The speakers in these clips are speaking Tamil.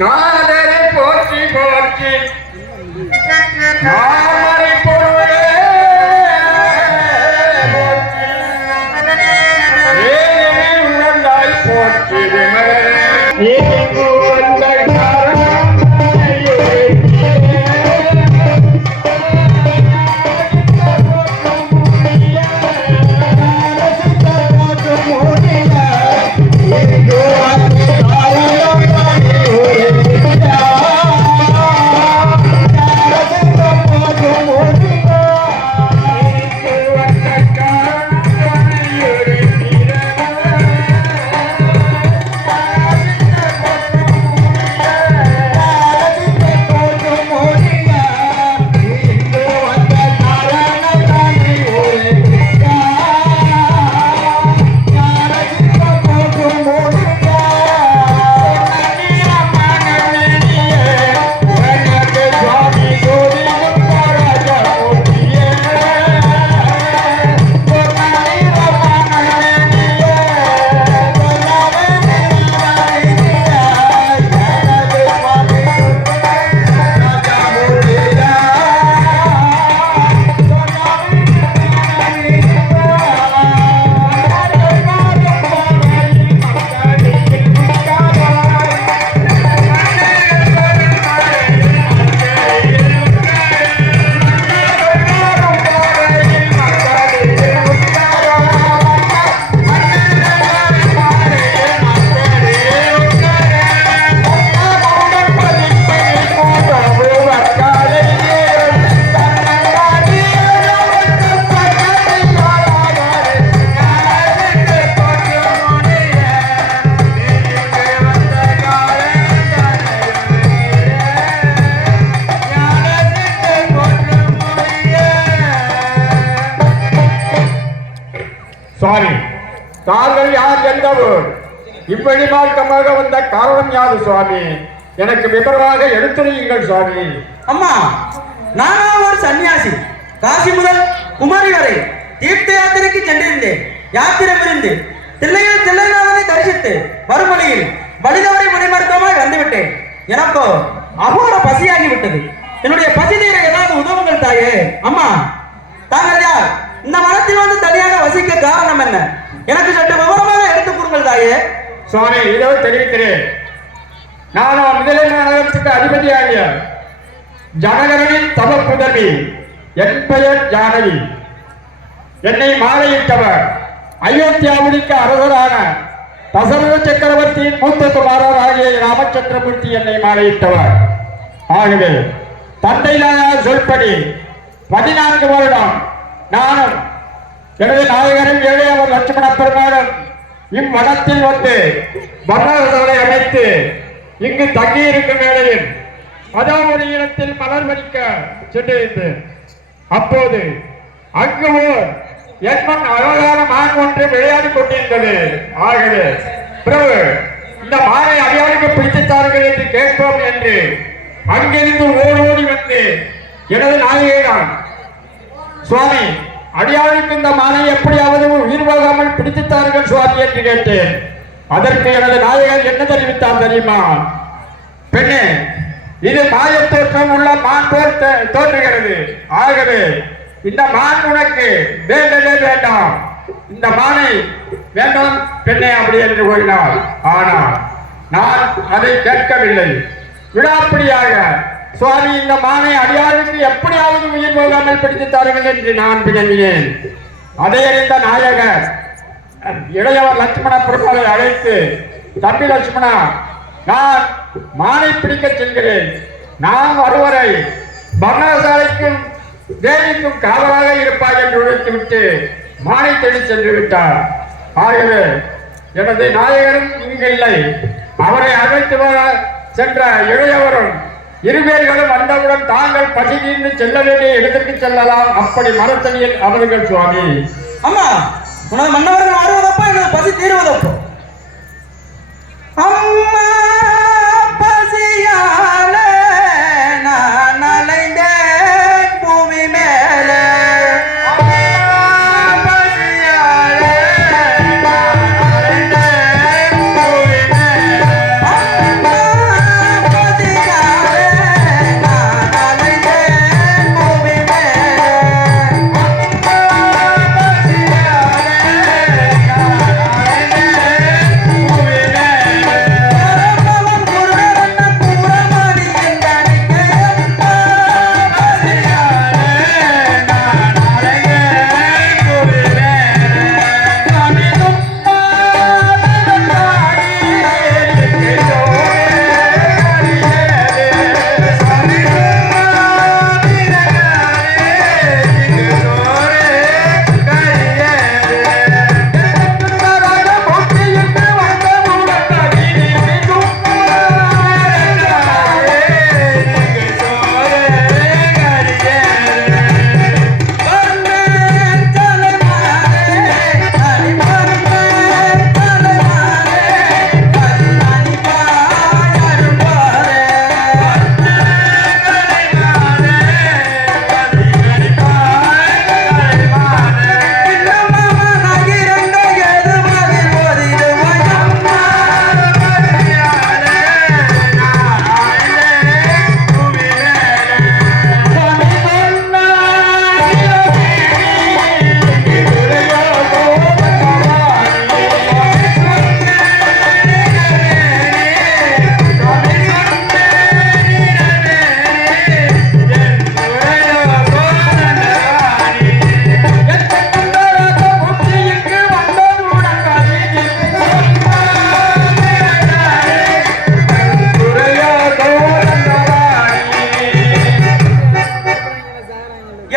நாதரை போற்றி போற்றி நாமரை பொருளே போற்றி வேதனை உணர்ந்தாய் போற்றி விமலே வந்த சுவாமி, தாங்கள் யார் என்றவர் இப்படி மார்க்கமாக வந்த காரணம் யாது சுவாமி? எனக்கு விவரமாக எடுத்துரையுங்கள் சுவாமி. அம்மா, நானா ஒரு சன்னியாசி. காசி முதல் குமரி வரை தீர்த்த யாத்திரைக்கு சென்றிருந்தேன். யாத்திரை புரிந்து தில்லையில் தில்லைநாதனை தரிசித்து மறுமொழியில் வழிதவரை முனைமருத்துவமாய் வந்துவிட்டேன். எனக்கோ அகோர பசியாகிவிட்டது. என்னுடைய பசி தீர ஏதாவது உதவுங்கள் தாயே. அம்மா, தாங்கள் யார்? இந்த மனத்தில் வந்து தனியாக வசிக்க காரணம் என்ன? எனக்கு சற்று விவரமாக எடுத்துக் கூறுங்கள் தாயே. சுவாமி, இதோ தெரிவிக்கிறேன். நான் முதலில் நகரத்துக்கு அதிபதியாகிய ஜனகரனின் தவ புதவி. என் பெயர் ஜானகி. என்னை மாலையிட்டவர் அயோத்தியாவுக்கு அரசரான தசரத சக்கரவர்த்தியின் மூத்த குமாரராகிய ராமச்சந்திரமூர்த்தி என்னை மாலையிட்டவர். ஆகவே தந்தை சொல்படி 14 வருடம் நானும் எனது நாயகரும் ஏழையவர் லட்சுமண பெருமாளும் இம்மடத்தில் வந்து பர்ணசாலை அமைத்து இங்கு தங்கியிருக்கும் வேளையில் அதோ ஒரு இடத்தில் மலர் வடிக்க சென்றிருந்தேன். அப்போது அங்கு ஓர் என்மன் அழகான மான் ஒன்று விளையாடி கொண்டிருந்தது. ஆகவே பிரபு, இந்த மானை அடியாளுக்கு பிடித்தார்கள் என்று கேட்போம் என்று அங்கிருந்து ஓடி வந்து எனது நாயகன் சுவாமி, அடியாளுக்கு இந்த மானை எப்படியாவது உயிர் போகாமல் பிடித்துத்தார்கள் சுவாமி என்று கேட்டேன். அதற்கு எனது நாயகர் என்ன தெரிவித்தார் தெரியுமா? பெண்ணே, இது மாயத்தோற்றம் உள்ள மான் போல் தோன்றுகிறது. ஆகவே இந்த மான் உனக்கு வேண்டவே வேண்டாம். இந்த மானை வேண்டாம் பெண்ணே அப்படி என்று கூறினார். ஆனால் நான் அதை கேட்கவில்லை. விடாப்படியாக சுவாமி, இந்த மானை அடியாருக்கு எப்படியாவது உயிர் போகாமல் பிடித்துத்தார்கள் என்று நான் பிணங்கினேன். அதை அறிந்த நாயகர் இளையவர் லட்சுமண பெருமாளை அழைத்து, தம்பி லட்சுமணா, நான் மானை பிடிக்க செல்கிறேன். நான் ஒருவரை பர்ணசாலைக்கும் தேவிக்கும் காவலாக இருப்பாய் என்று உழைத்துவிட்டு மானை தேடி சென்று விட்டார். ஆகவே எனது நாயகரும் இங்கில்லை. அவரை அழைத்து வர சென்ற இளையவரும் இருவேர்களும் வந்தவுடன் தாங்கள் பசி தீர்ந்து செல்ல வேண்டிய இடத்திற்கு செல்லலாம். அப்படி மரத்தடியில் அவர்கள் சுவாமி. அம்மா, உனது மன்னவர்கள் வருவதப்போ எனது பசி தீர்வதப்போ? அம்மா, பசியால நான் அலைந்தேன் பூமி மேலே. பசியால நான் அலைந்தேன் பூமி மேலே.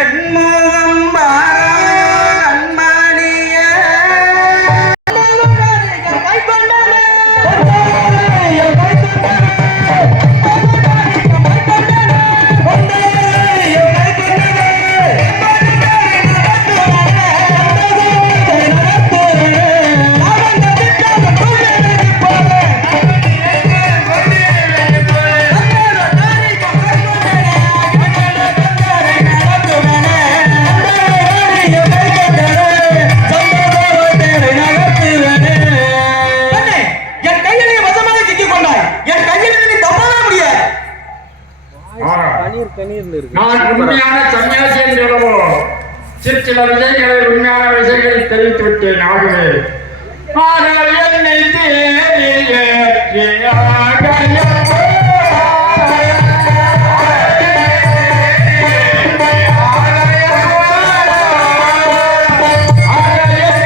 என் முகம் பாராயோ கண்மணியே. நான் உண்மையான சன்னியாசி என்றோ சிற்சில விஷயங்களை உண்மையான விஷயங்களை தெரிவித்து விட்டேன். ஆகவே ஆனால் என்னை